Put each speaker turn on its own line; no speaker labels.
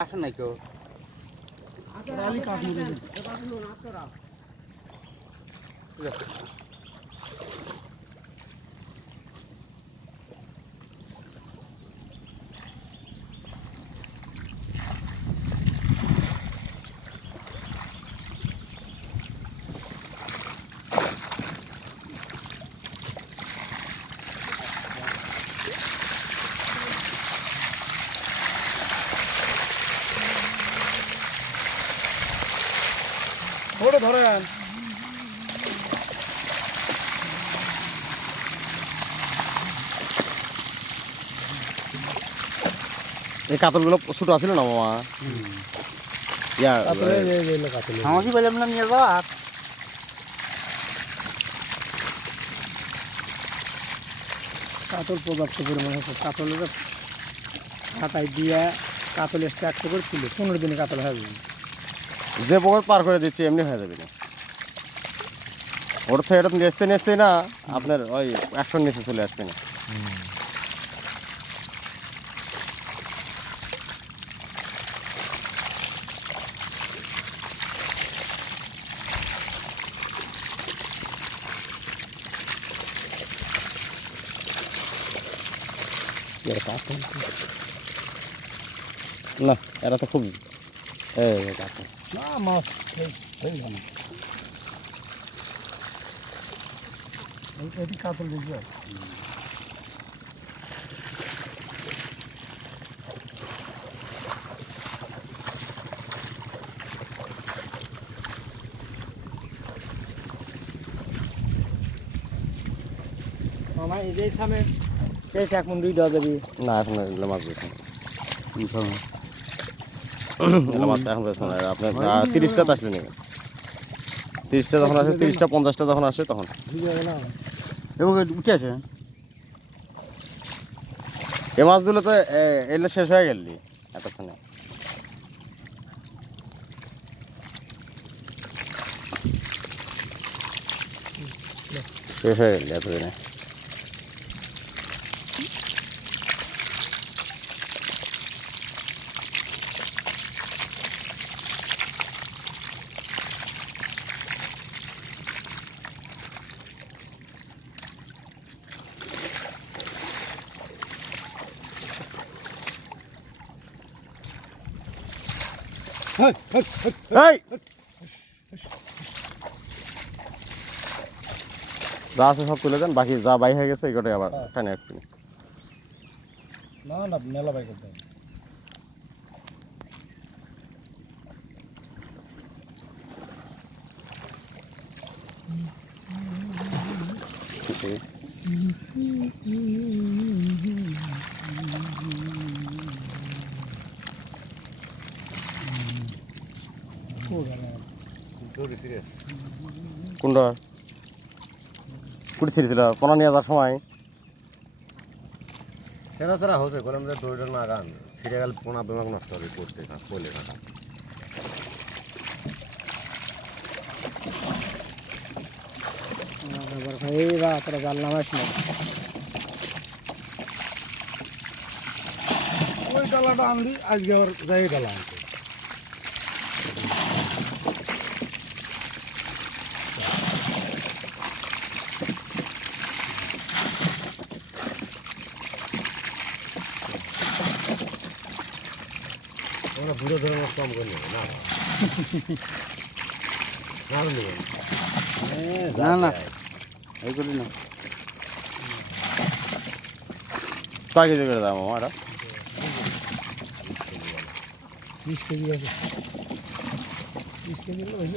আসে নাই কেউ?
ওটা ধরেন।
এই কাতলগুলো ছোট আছিল না মামা? ইয়া
আমাকে বললাম না নিয়ে যাওয়া?
কাতল পর্যাপ্ত পরিমাণ আছে। কাতলের ছাটাই দিয়া কাতল এসে একশো করে ছিল পনেরো দিনে কাতল হয়ে যাবে।
যে পকেট পার করে দিচ্ছি, এমনি হয়ে যাবে না ওর থেকে এরকম নেচতে নেচতে না, আপনার ওই একশোর নিচে চলে আসছে না না, এরা তো খুব কাতল।
না মাছ সেই জানা এটি কাতল বেশি আছে মামা এই যে সামনে বেশ এক মন দুই দেওয়া যাবে।
না এখন এগুলো মাছ না। এগুলো মাছ এখন আপনার আহ, তিরিশটা আসলে নেবেন তিরিশটা যখন আসে তিরিশটা পঞ্চাশটা যখন আসে তখন।
উঠে আসে।
মাছগুলো তো এ- এগুলো শেষ হয়ে গেলি এতক্ষণে। শেষ হয়ে গেলি এতদিনে। যা আছে সব তুলে দেন বাকি যা বাই হয়ে গেছে এগুলোই আবার টানে একটু
না না মেলা বাই করতে হবে
কোনটা? কুটি ছিঁড়েছিল পোনা নিয়ে যাওয়ার সময়।
সেরা সেরা হচ্ছে বললাম যে দড়িটা না গান ছিঁড়ে গেলে পোনা বেমাক নষ্ট হবে করতে না পলে না
এই বা তোরা জাল নামাইস না। ওই ডালাটা আনলি আজকে আবার যাই ডালা আনতে।
আমরা বুড়ো ধরে মাছ কম করে নেব না? না
না। না এই করি না
কয় কেজি করে দাম আমার
বিশ কেজি আছে। বিশ কেজি হইল